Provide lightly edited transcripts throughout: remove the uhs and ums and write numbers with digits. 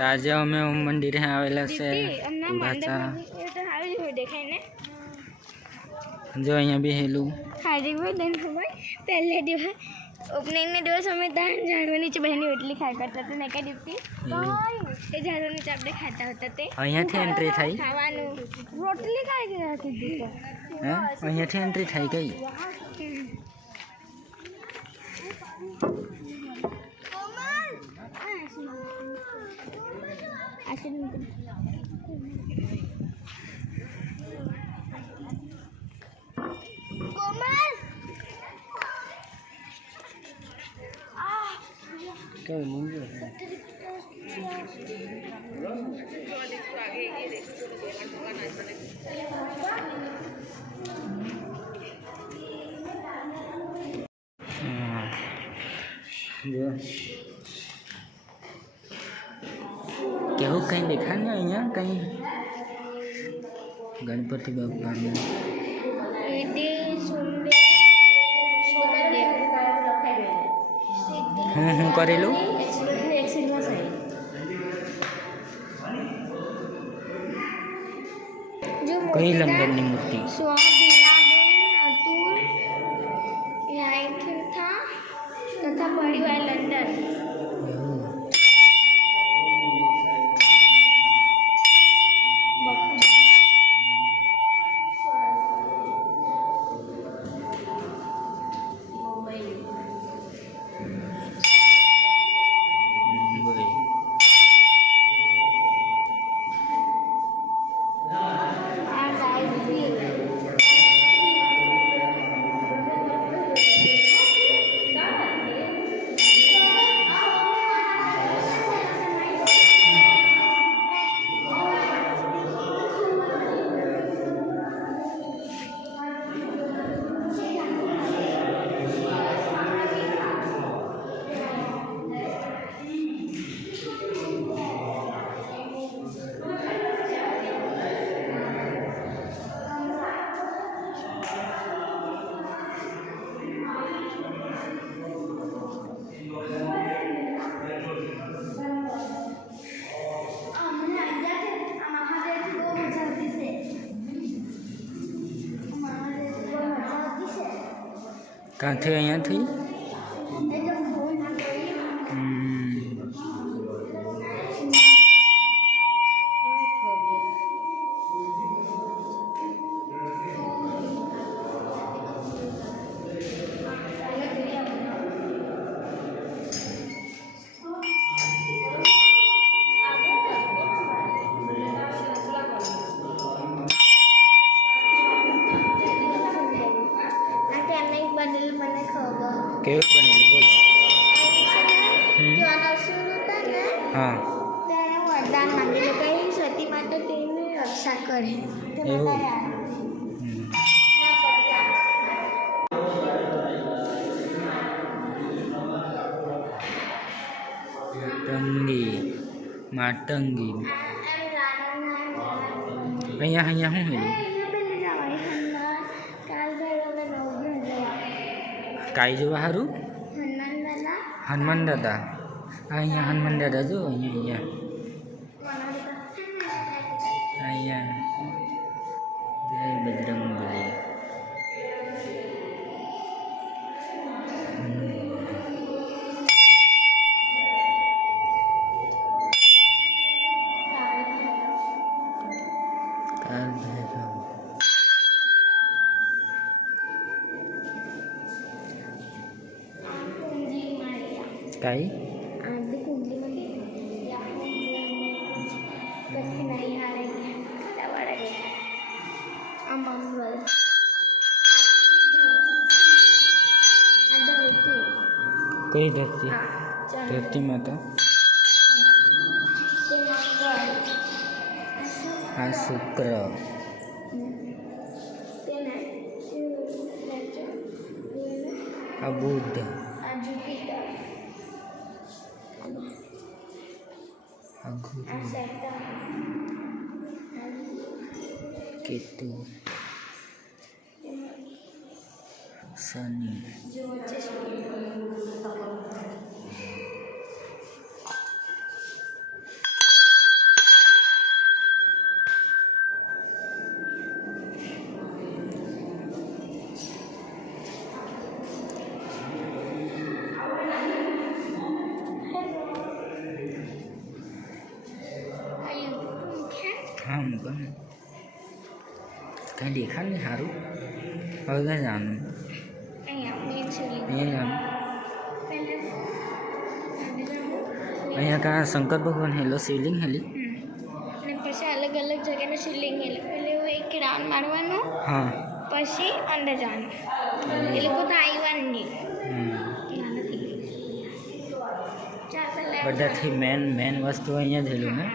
तो आज अमे मंदिर आवेला से जो अँ भी हेलू हार्दिक पहले दिवस ओपनिंग ने दिवस अमे झाड़वा नीचे बहनी रोटली खाया करता था नका दिवसी झाड़वा नीचे આપણે ખાતા હતા તે અહીંયાથી એન્ટ્રી થઈ ખાવાનું રોટલી ખાઈ ગયા કીધી તો હે અહીંયાથી એન્ટ્રી થઈ ગઈ क्या मुंगे केहू कहीं देखा ना अँ कहीं गणपति बापा हूँ करेलू कई लंदन की मूर्ति तथा पड़ी हुआ लंदन कहाँ थे यहाँ थी केवल बने बोल हाँ वरदान मांगे कहीं सती माता तेने रक्षा करे मातंगी मातंगी अँ अँ हूँ काई जो हारू हनुमान दादा अँ हनुमान दादा जो अँ जय बजरंगबली काई कई धरती धरती माता आ शुक्र आ बुध आ गुरु केतु शनि હા મૂકો ને કાંઈ દેખાડ નહીં સારું હવે ક્યાં જવાનું અહીંયા જવાનું અહીંયા કાં શંકર ભગવાન હેલો શિવલિંગ હેલી અને પછી અલગ અલગ જગ્યાનું શિવલિંગ પેલું એક રાઉન્ડ મારવાનું હા પછી અંદર જવાનું એ લોકો તો આવ્યા નહીં બધાથી મેન વસ્તુ અહીંયા જ હેલું ને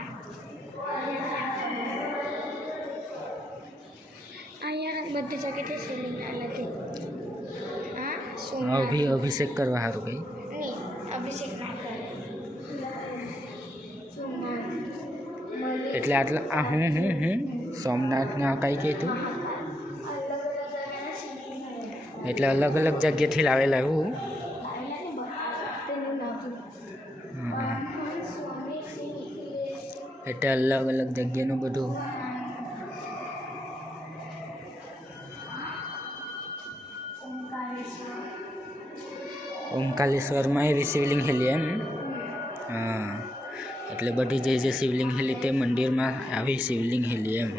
અહીંયા બધી જગ્યાથી શિવલિંગ અલગ અભિષેક કરવા સારું કઈ નહીં અભિષેક ના કરે એટલે આટલા આ હું સોમનાથના કઈ કીધું એટલે અલગ અલગ જગ્યાથી લાવેલા એવું એટલે અલગ અલગ જગ્યાનું બધું ઓમકાલેશ્વરમાં એવી શિવલિંગ હેલી એમ હા એટલે બધી જે શિવલિંગ હેલી તે મંદિરમાં આવી શિવલિંગ હેલી એમ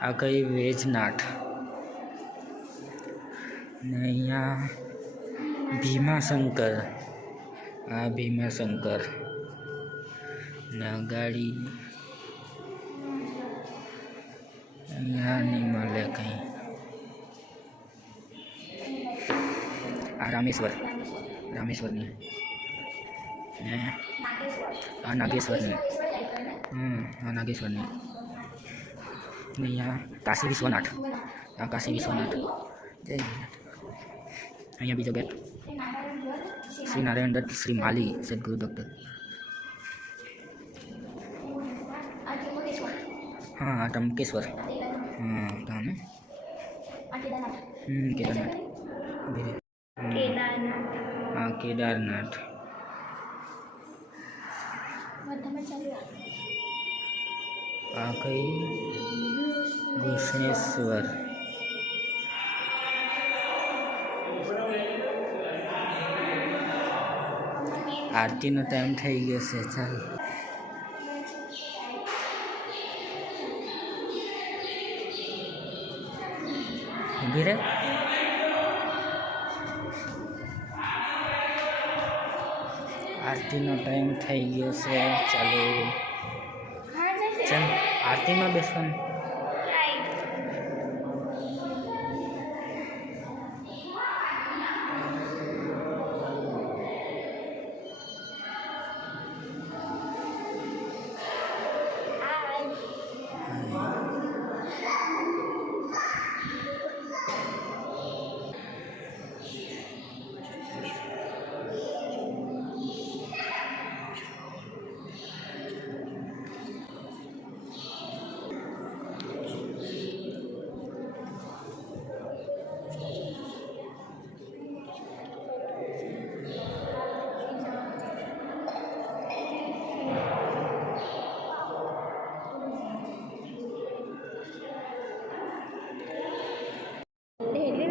આ કઈ વેજનાથ ને અહીંયા ભીમાશંકર આ ભીમાશંકર ને ગાડી અહીંયા નહીં મળે કંઈ આ રામેશ્વરની ને આ નાગેશ્વરની આ નાગેશ્વરની ને અહીંયા કાશી વિશ્વનાથ આ કાશી વિશ્વનાથ જય અહીંયા બીજો ગેટ શ્રી નારાયણ દત્ત શ્રી માલી સદગુરુ ડૉક્ટર હા આ ટમકેશ્વર હા તાને કેદારનાથ હા કેદારનાથ આ કઈ ઘૃષ્ણેશ્વર આરતીનો ટાઈમ થઈ ગયો છે ચાલ ઊભી રે આરતીનો ટાઈમ થઈ ગયો છે ચાલો ચાલ આરતીમાં બેસવાનું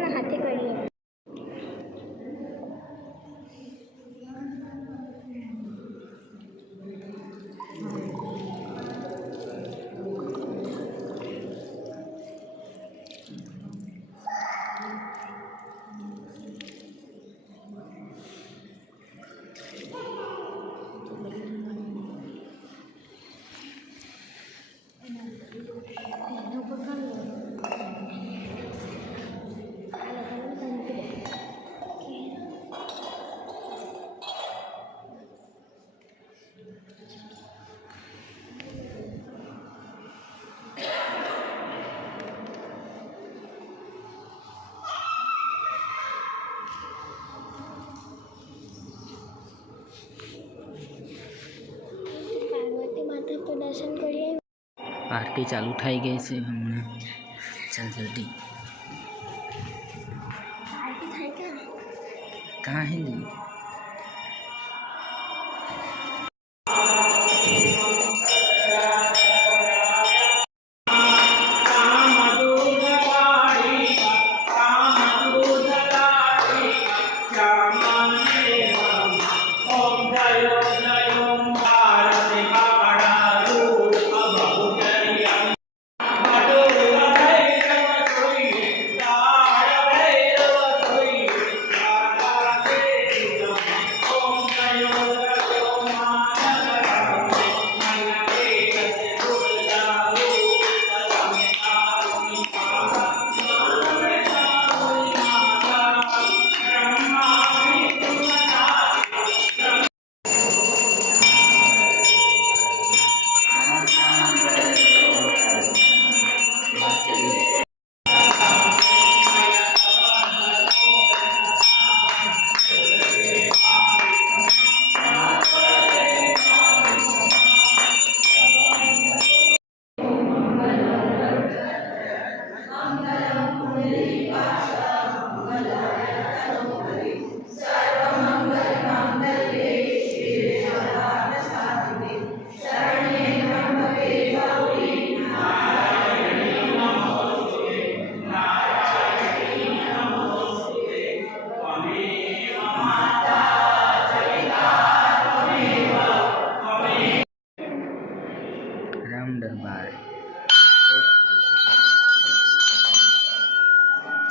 હાથે કરીએ દર્શન કરીએ આરતી ચાલુ થઈ ગઈ છે હમણાં ચાલ જલ્દી આરતી થાય કે कहाँ है ली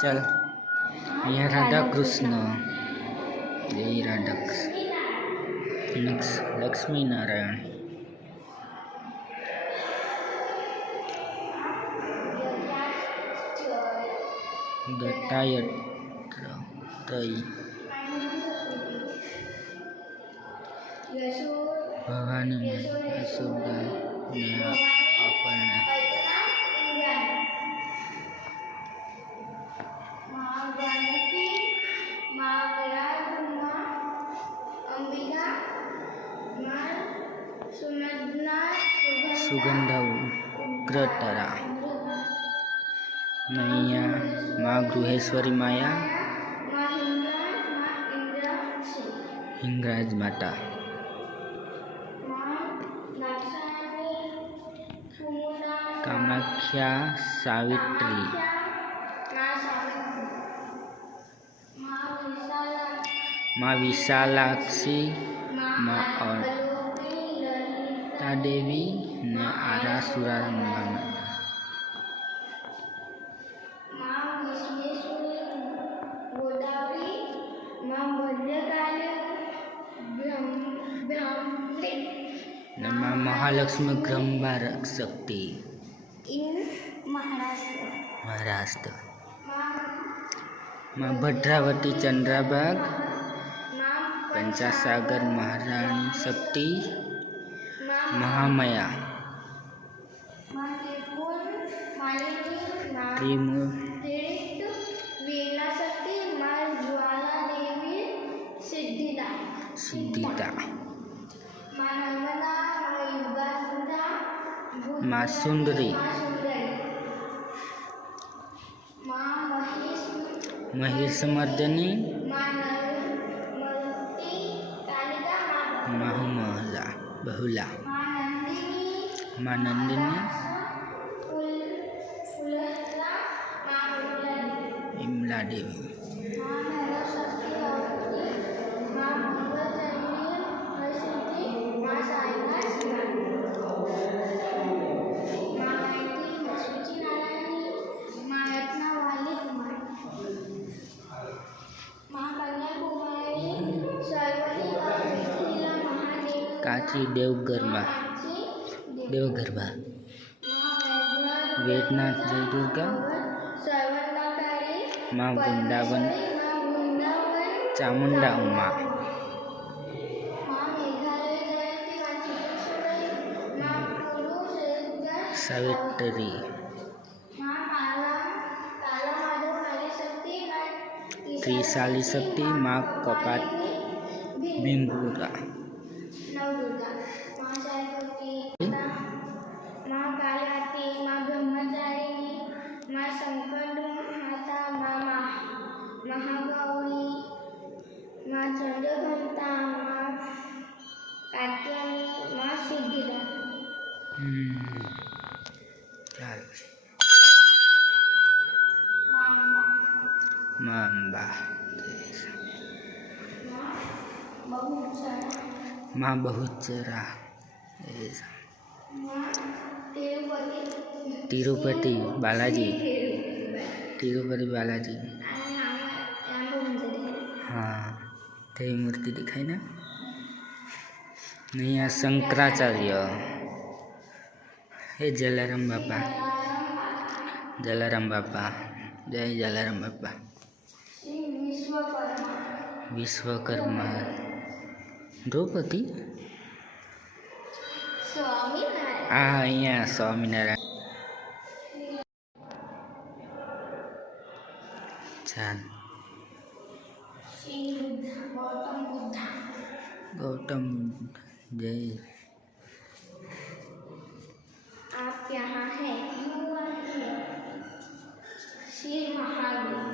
ચાલ અહીંયા રાધા કૃષ્ણ, જય રાધા કૃષ્ણ, લક્ષ્મી નારાયણ. દત્તાયત્ર ભવાની યશોદા આપણને સુગંધા ઉગ્રતરા. અહીંયા માં ગૃહેશ્વરી માયા, હિંગરાજ માતા. કામાખ્યા સાવિત્રી, માં વિશાલાક્ષી, માં અલતા દેવી ને આરાસુરા માતા. ને માં મહાલક્ષ્મી ગ્રંભારક શક્તિ, મહારાષ્ટ્ર. માં ભદ્રાવતી ચંદ્રભાગ, પંચાસાગર મહારાણી શક્તિ, મહામયા. સિદ્ધિતા. માં સુંદરી, મહિષમર્દની, મહુમહલા બહુલા. માં નંદિની, ઇમલા દેવી. કાચી દેવગરબા, વેદનાથ જય દુર્ગા. માં વૃંદાવન ચામુંડા ઉમા. સાવિત્રી. ત્રિશાલી શક્તિ, માં કપાટ બિંબુરા. માં અંબા, માં બહુચરા. તિરુપતિ બાલાજી, हाँ તે મૂર્તિ દેખાય ને. અહીંયા શંકરાચાર્ય, હે જલારામ બાપા, જય જલારામ બાપા. વિશ્વકર્મા, દ્રૌપદી. હા અહીંયા સ્વામિનારાયણ. ચાલ गौतम जय. आप यहाँ हैं, श्री महावीर.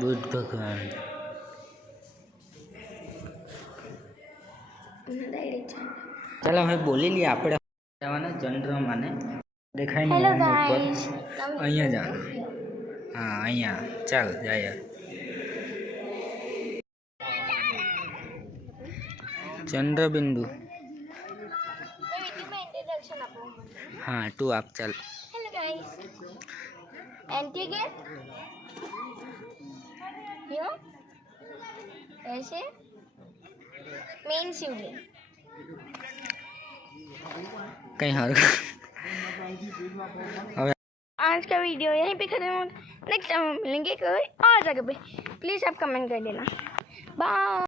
बुद्ध भगवान. ચાલો હવે બોલી લઈએ આપણે. જવાના ચંદ્રમાને દેખાય ને ઉપર અહીંયા જવાનું. હા અહીંયા ચાલ જાય. ચંદ્રબિંદુ. हाँ तू आप चल. Hello guys, anti gate video ऐसे मेन शिवलिंग कहीं हर अब आज का वीडियो यहीं पे खत्म हो। नेक्स्ट टाइम हम मिलेंगे कोई और जगह पे। प्लीज़ आप कमेंट कर देना। बाय।